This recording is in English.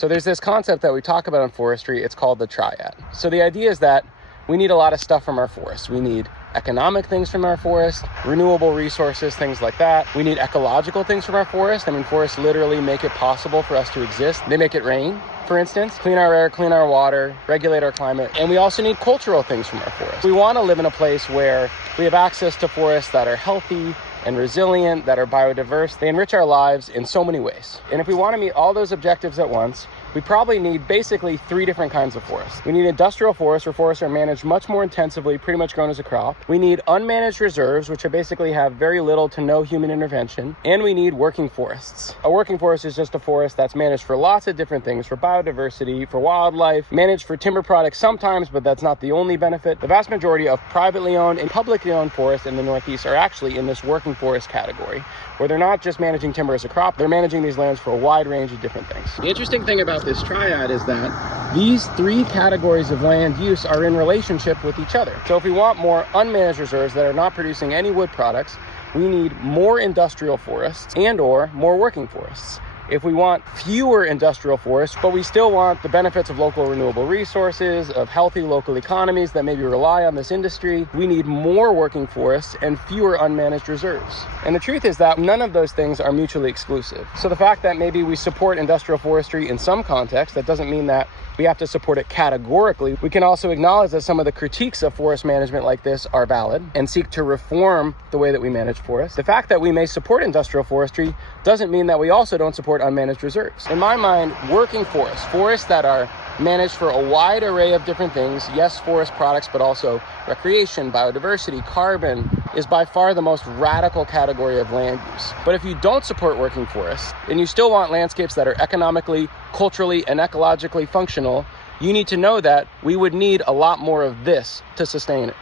So there's this concept that we talk about in forestry. It's called the Triad. So the idea is that we need a lot of stuff from our forests. We need economic things from our forest, renewable resources, things like that. We need ecological things from our forest. I mean, forests literally make it possible for us to exist. They make it rain, for instance, clean our air, clean our water, regulate our climate. And we also need cultural things from our forest. We want to live in a place where we have access to forests that are healthy and resilient, that are biodiverse. They enrich our lives in so many ways. And if we want to meet all those objectives at once, we probably need basically 3 different kinds of forests. We need industrial forests, where forests are managed much more intensively, pretty much grown as a crop. We need unmanaged reserves, which are basically have very little to no human intervention. And we need working forests. A working forest is just a forest that's managed for lots of different things, for biodiversity, for wildlife, managed for timber products sometimes, but that's not the only benefit. The vast majority of privately owned and publicly owned forests in the Northeast are actually in this working forest category, where they're not just managing timber as a crop, they're managing these lands for a wide range of different things. The interesting thing about this triad is that these 3 categories of land use are in relationship with each other. So if we want more unmanaged reserves that are not producing any wood products, we need more industrial forests and or more working forests. If we want fewer industrial forests, but we still want the benefits of local renewable resources, of healthy local economies that maybe rely on this industry, we need more working forests and fewer unmanaged reserves. And the truth is that none of those things are mutually exclusive. So the fact that maybe we support industrial forestry in some context, that doesn't mean that we have to support it categorically. We can also acknowledge that some of the critiques of forest management like this are valid and seek to reform the way that we manage forests. The fact that we may support industrial forestry doesn't mean that we also don't support unmanaged reserves. In my mind, working forests that are managed for a wide array of different things, yes, forest products, but also recreation, biodiversity, carbon, is by far the most radical category of land use. But if you don't support working forests, and you still want landscapes that are economically, culturally, and ecologically functional, you need to know that we would need a lot more of this to sustain it.